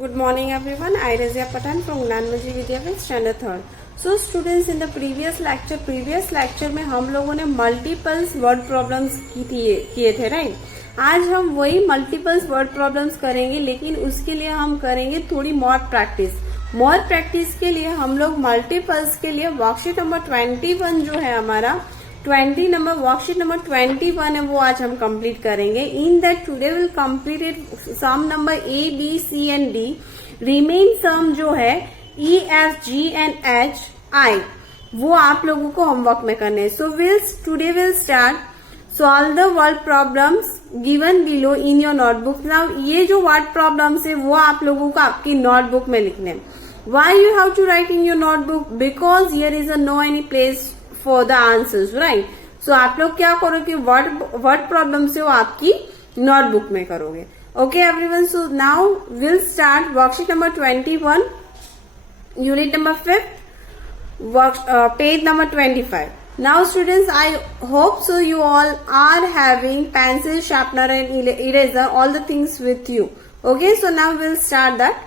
Good morning everyone. I Razia Patan from Gnanmajhi Vidyapith Standard 3rd. So students, in the previous lecture में हम लोगों ने multiples word problems किए थे, right. आज हम वही मल्टीपल्स वर्ड प्रॉब्लम्स करेंगे, लेकिन उसके लिए हम करेंगे थोड़ी मोर प्रैक्टिस के लिए हम लोग मल्टीपल्स के लिए वर्कशीट नंबर 21 जो है हमारा 20 नंबर वर्कशीट नंबर 21 है, वो आज हम कंप्लीट करेंगे। In that today will completed sum number A B C and D, remain sum जो है E F G and H I, वो आप लोगों को होमवर्क में करने हैं। So today will start solve the word problems given below in your notebook. Now ये जो वर्ड प्रॉब्लम्स है वो आप लोगों को आपकी नोटबुक में लिखने हैं। Why you have to write in your notebook? Because here is a no any place for the answers, right? So आप लोग क्या करोगे, वर्ड प्रॉब्लम से वो आपकी नोटबुक में करोगे। Okay everyone, so now will start worksheet number 21, unit number 5, page number 25. Now students, I hope so you all are having pencil, sharpener and eraser, all the things with you. Okay, so now we'll start that.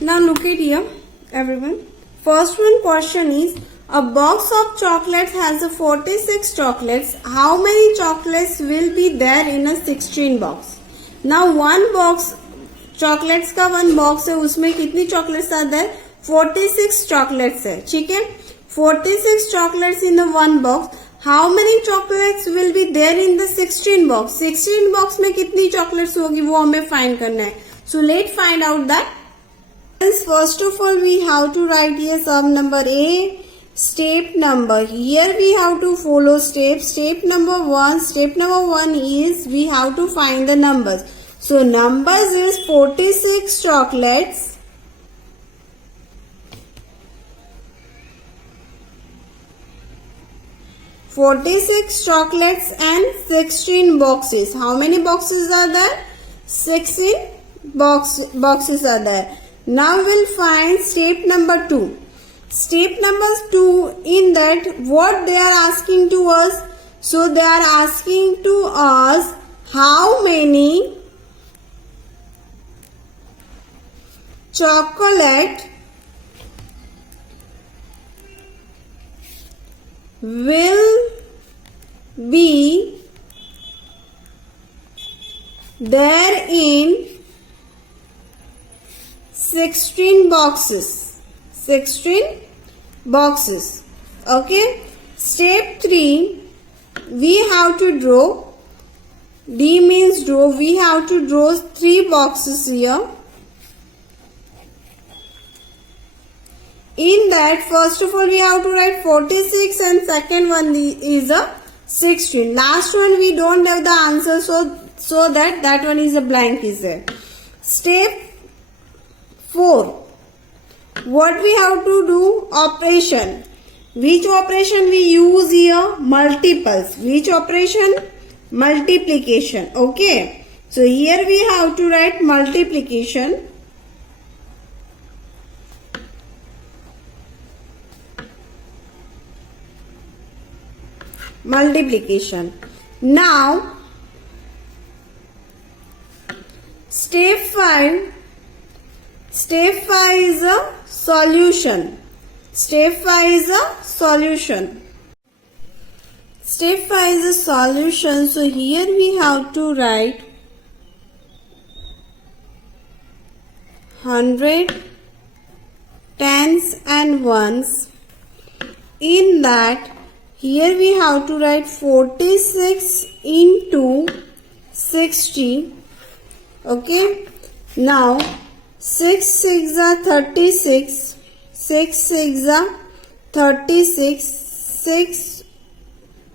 Now look at here everyone. First one question is, a box of chocolates has a 46 chocolates. How many chocolates will be there in a 16 box? Now one box chocolates का one box है, उसमें कितनी chocolates आता है? 46 chocolates है, ठीक है। 46 chocolates in the one box. How many chocolates will be there in the 16 box? 16 box में कितनी chocolates होगी वो हमें find करना है। So let's find out that. First of all, we have to write here sum number A, step number. Here we have to follow steps. Step number 1 is we have to find the numbers. So numbers is 46 chocolates. 46 chocolates and 16 boxes. How many boxes are there? 16 boxes are there. Now we'll find step number 2. Step number 2, in that what they are asking to us. So they are asking to us how many chocolate will be there in 16 boxes. 16 boxes. Okay. Step 3, we have to draw. D means draw. We have to draw 3 boxes here. In that, first of all, we have to write 46 and second one is a 16. Last one we don't have the answer, so that one is a blank is there. Step 4, what we have to do? Operation. Which operation we use here? Multiples. Which operation? Multiplication. Okay. So here we have to write multiplication. Multiplication. Now step 5. Step 5 is a solution. Step 5 is a solution. Step 5 is a solution. So here we have to write 100, tens and ones. In that, here we have to write 46 into 60. Okay. Now 6 6 are 36. 6 6 are 36. 6.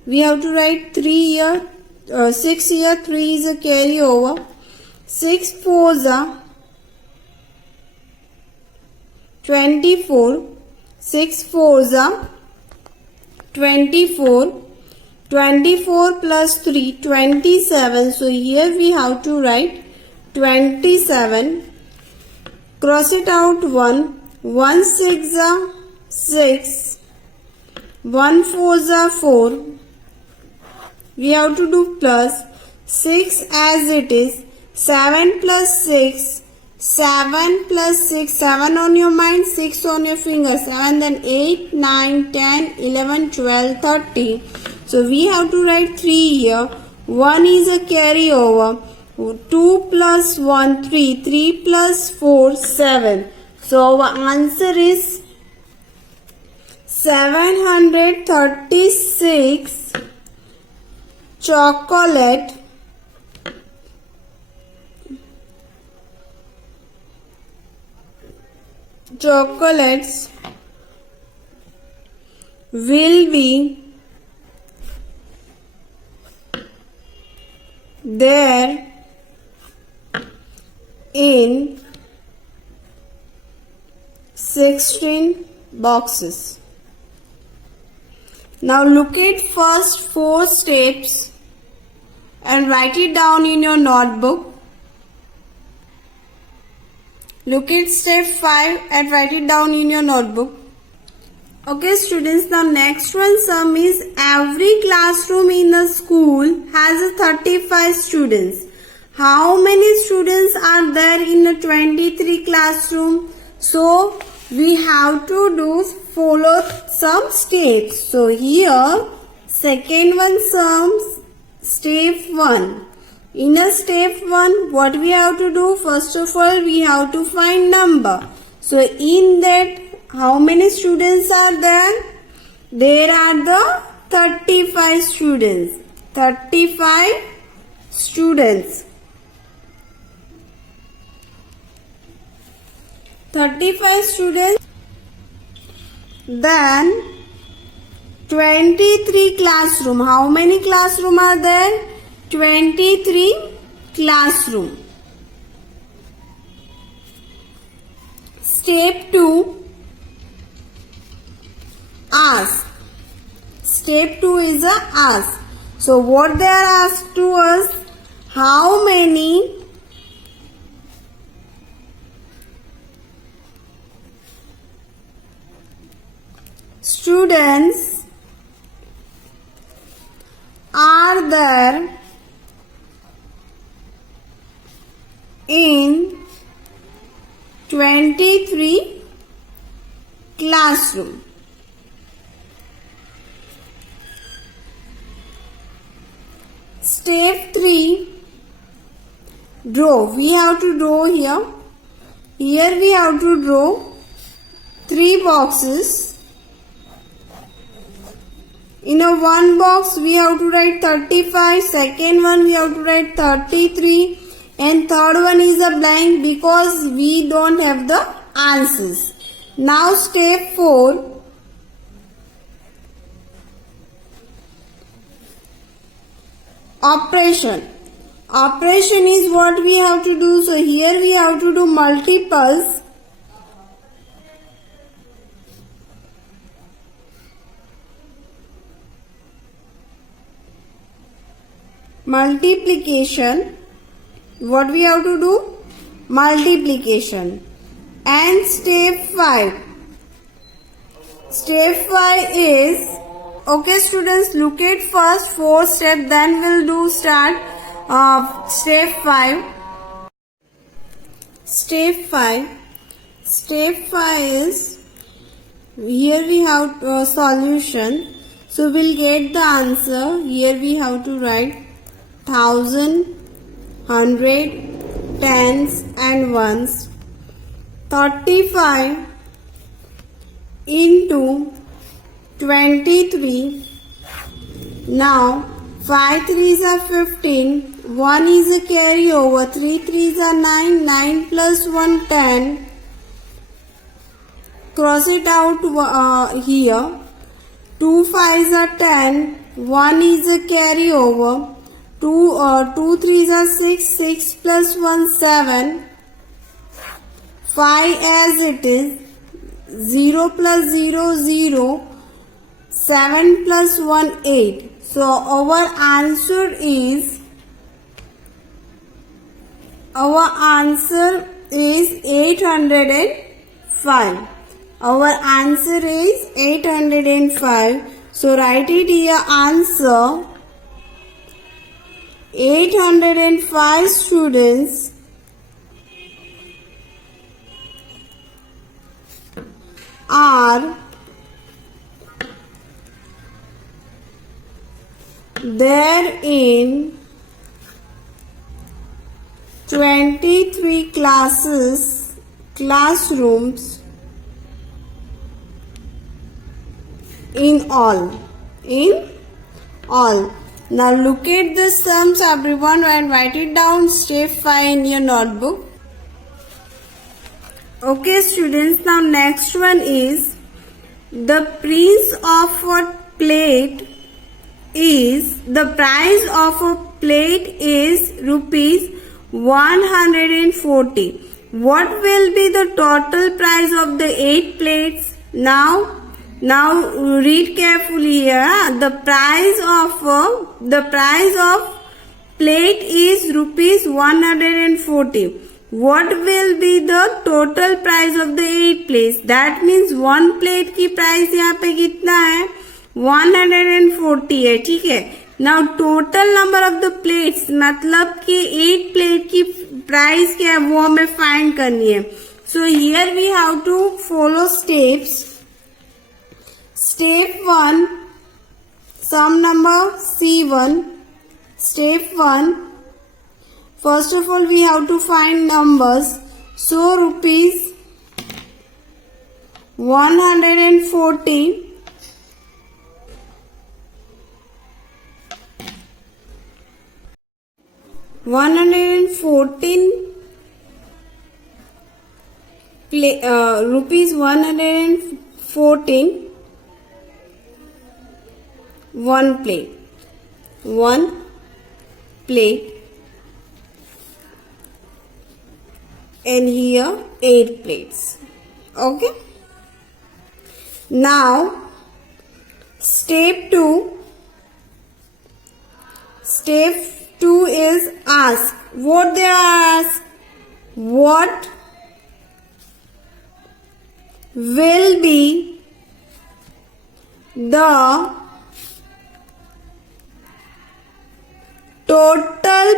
We have to write 3 here. 6 here. 3 is a carryover. 6 4s are 24. 6 4s are 24. 24 plus 3 27. So here we have to write 27. Cross it out 1. 1 6 are 6. 1 4 are 4. We have to do plus 6 as it is. 7 plus 6, 7 plus 6, 7 on your mind, 6 on your finger, 7, then 8, 9, 10, 11, 12, 30. So we have to write 3 here. 1 is a carryover. 2 plus 1, 3. 3 plus 4, 7. So our answer is 736 chocolates will be there in 16 boxes. Now look at first 4 steps and write it down in your notebook. Look at step 5 and write it down in your notebook. Okay students, the next one sum is every classroom in the school has 35 students. How many students are there in a 23 classroom? So we have to follow some steps. So here second one sums step 1. In a step 1, what we have to do? First of all, we have to find number. So in that, how many students are there? There are the 35 students. 35 students. 35 students. Then 23 classroom. How many classroom are there? 23 classroom. Step 2, ask. Step 2 is a ask. So what they are asked to us? How many students are there in 23 classroom? Step 3, draw. We have to draw here. Here we have to draw 3 boxes. In a one box we have to write 35, second one we have to write 33, and third one is a blank because we don't have the answers. Now step 4, operation. Operation is what we have to do. So here we have to do multiples. Multiplication. What we have to do? Multiplication. And step 5. Step 5 is, okay students, look at first 4 steps, then we'll do start step 5. Step 5. Step 5 is, here we have solution. So we'll get the answer. Here we have to write 1000, 100, tens and ones. 35 into 23. Now 5 threes are 15. 1 is a carryover. 3 threes are 9. 9 plus 1 10. Cross it out here. 2 5s are 10. 1 is a carryover. 2 threes are 6. 6 plus 1 7. 5 as it is. 0 plus 0 0. 7 plus 1 8. So our answer is 805. Our answer is 805. So write it here, answer 805 students are there in 23 classrooms in all. Now look at the sums everyone and write it down step 5 in your notebook. Okay students, now next one is the price of a plate is rupees 140. What will be the total price of the 8 plates? Now read carefully here. The price of plate is rupees 140. What will be the total price of the 8 plates? That means 1 plate की price यहाँ पे कितना है? 140 है, ठीक है. Now total number of the plates मतलब कि 8 plate की price क्या है वो हमें find करनी है. So here we have to follow steps. Step 1, sum number C1. Step 1, first of all we have to find numbers. So rupees 140 rupees 114 one plate and here 8 plates. Okay, now step 2 is ask. What they are asked? What will be the total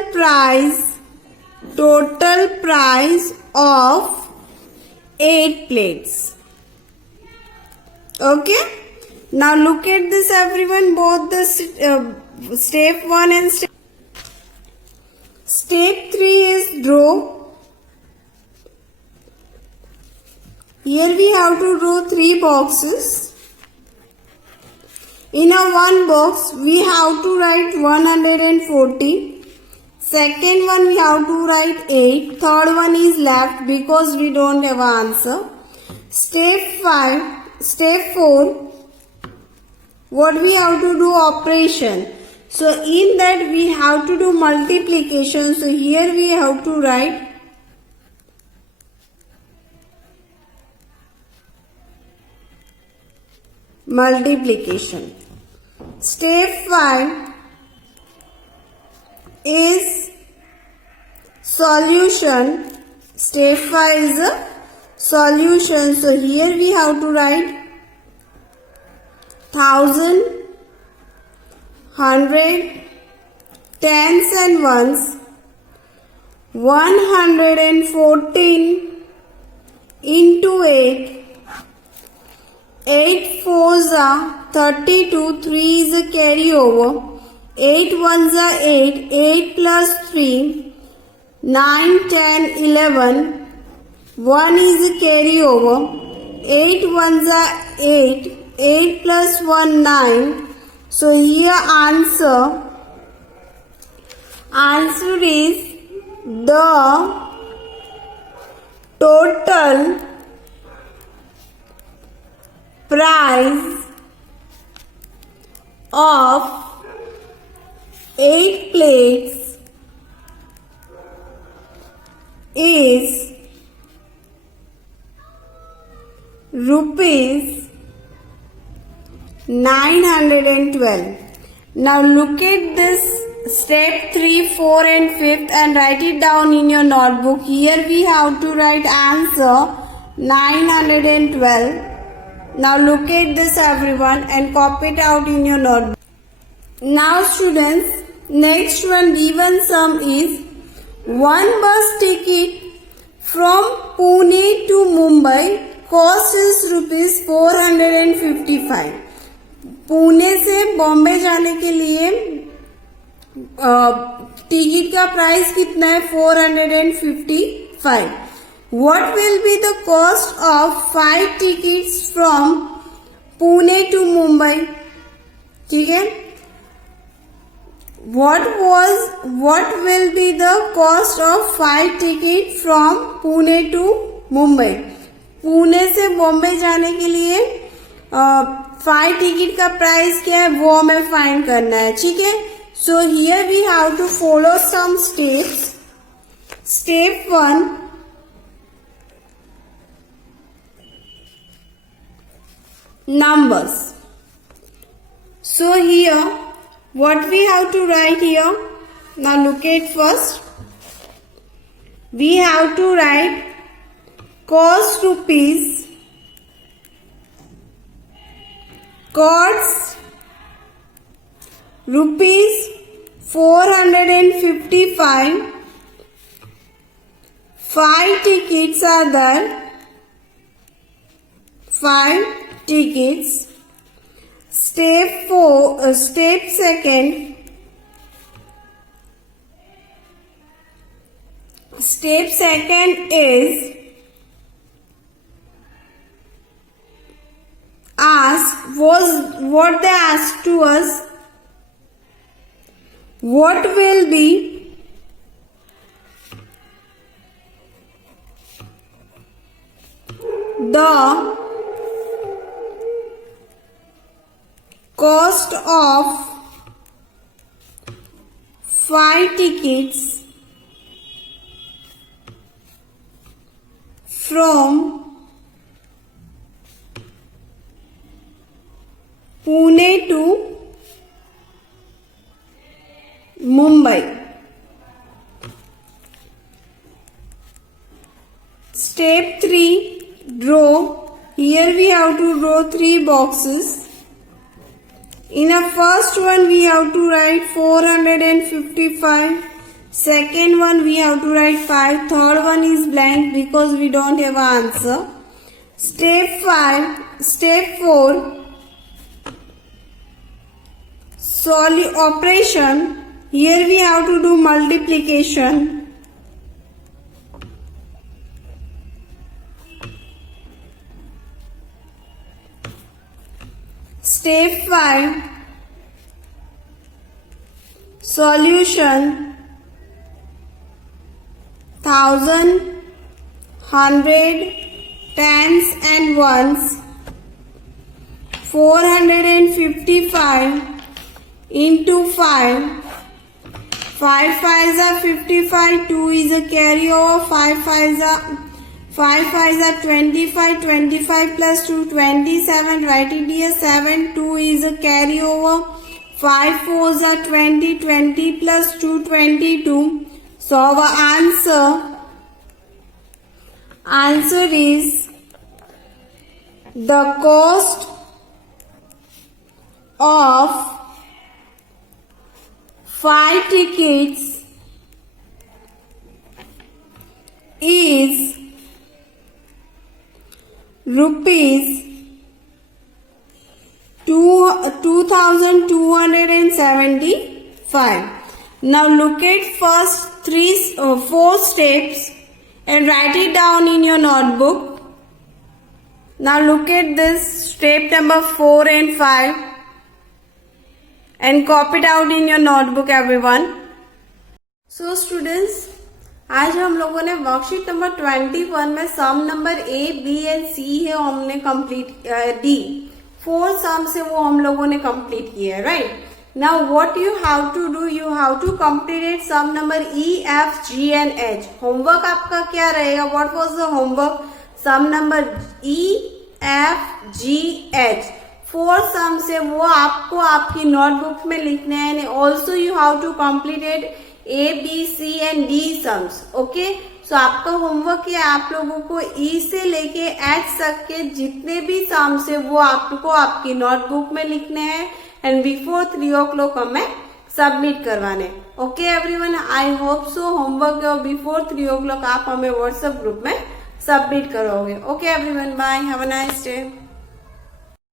price of 8 plates? Okay, now look at this everyone, both the step 1 and step 3 is draw. Here we have to draw 3 boxes. In a one box we have to write 140. Second one we have to write 8. Third one is left because we don't have an answer. Step 4, what we have to do? Operation. So in that we have to do multiplication. So here we have to write multiplication. Step 5 is solution. Step 5 is a solution. So here we have to write 1000, 100, tens and ones, 114 into 8. 8 fours are 32, 3 is a carryover, 8 ones are 8, 8 plus 3, 9, 10, 11, 1 is a carryover, 8 ones are 8, 8 plus 1, 9. So here answer is the total price of 8 plates is rupees 912. Now look at this step 3, 4 and 5th and write it down in your notebook. Here we have to write answer 912. Now look at this everyone and copy it out in your notebook. Now students, Next one given sum is one bus ticket from Pune to Mumbai cost is ₹455. Pune से बॉम्बे जाने के लिए ticket का price कितना है 455. What will be the cost of 5 tickets from Pune to Mumbai? ठीक है. What will be the cost of 5 tickets from Pune to Mumbai? Pune से बॉम्बे जाने के लिए 5 टिकट का प्राइस क्या है वो हमें फाइंड करना है. ठीक है. So here we have to follow some steps. Step 1, numbers. So here what we have to write here, now look at first, we have to write cost rupees, cost rupees 455. 5 tickets are there, 5 tickets. Step 2. Step 2 is what they asked to us, what will be the cost of 5 tickets from Pune to Mumbai. Step 3, draw. Here we have to draw 3 boxes. In a first one we have to write 455. Second one we have to write 5. Third one is blank because we don't have an answer. Step 4, operation. Here we have to do multiplication. Step 5, solution. 1000, 100, tens and ones. 455 into 5. 5 5s are 55. 2 is a carryover. 5 5s are 25. 25 plus 2, 27. Write it here. 7. 2 is a carryover. 5 4s are 20. 20 plus 2, 22. So our answer is the cost of 5 tickets is rupees 2,275. Now look at first 4 steps and write it down in your notebook. Now look at this step number 4 and 5 and copy it out in your notebook everyone. So students, आज हम लोगों ने worksheet number 21 में sum number A, B and C है हमने complete D 4 sum से वो हम लोगों ने कंप्लीट किया है. Right now what you have to do, you have to complete sum number E, F, G and H. Homework आपका क्या रहेगा, what was the homework? Sum number E, F, G, H 4 sum से वो आपको आपकी notebook में लिखना है. And also you have to completed A, B, C and D sums. Okay, so आपका होमवर्क है आप लोगों को E से लेके H तक के जितने भी सम्स है वो आपको आपकी नोटबुक में लिखने हैं एंड बिफोर 3 o'clock हमें सबमिट करवाने। Okay everyone, I hope so homework before 3 o'clock आप हमें व्हाट्सएप ग्रुप में सबमिट करोगे। Okay everyone, bye, have a nice day.